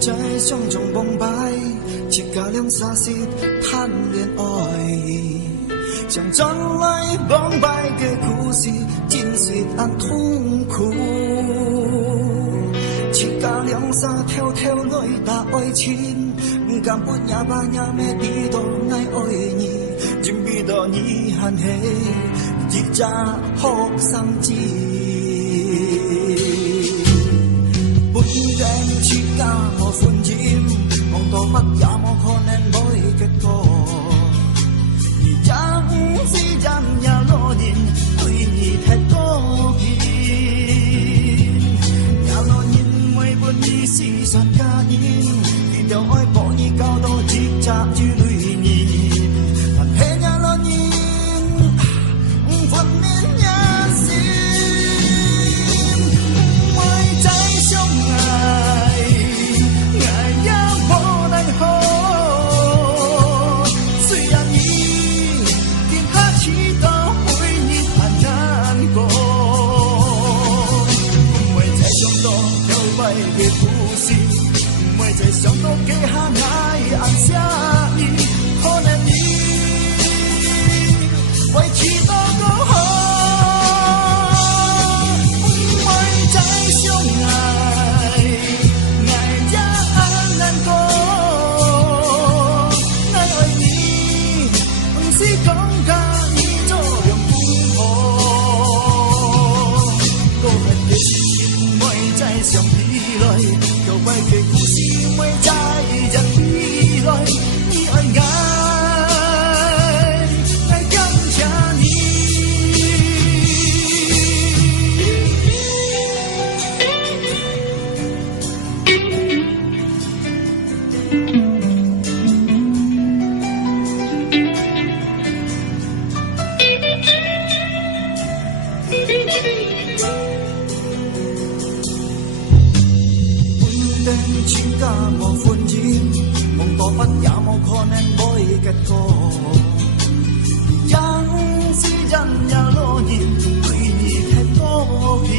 在想中澎湃，一家两沙石贪恋爱意，像转来澎湃的故事，真是很痛苦。一家两沙跳跳来打爱情，不敢不呀吧呀咩地多爱爱你，真比多你喊嘿，一家好生子。本人一家无分情，望到乜也无可能冇结果。而将是人也落人，对你太高兴。也落人为本你是善家人，你就爱把你搞到一扎住泪人。但嘿呀落人，分面也是。在想到给下爱暗下你，可能你为祈祷过后，不会再相爱，爱也很难过。爱爱你，不是讲甲你做用不好，我们的心不会再相依赖，告白的故事。会在人未来，你爱爱感谢你。本地情家无分情，望多不也无可能会结果。人是人也落人，对你太多疑。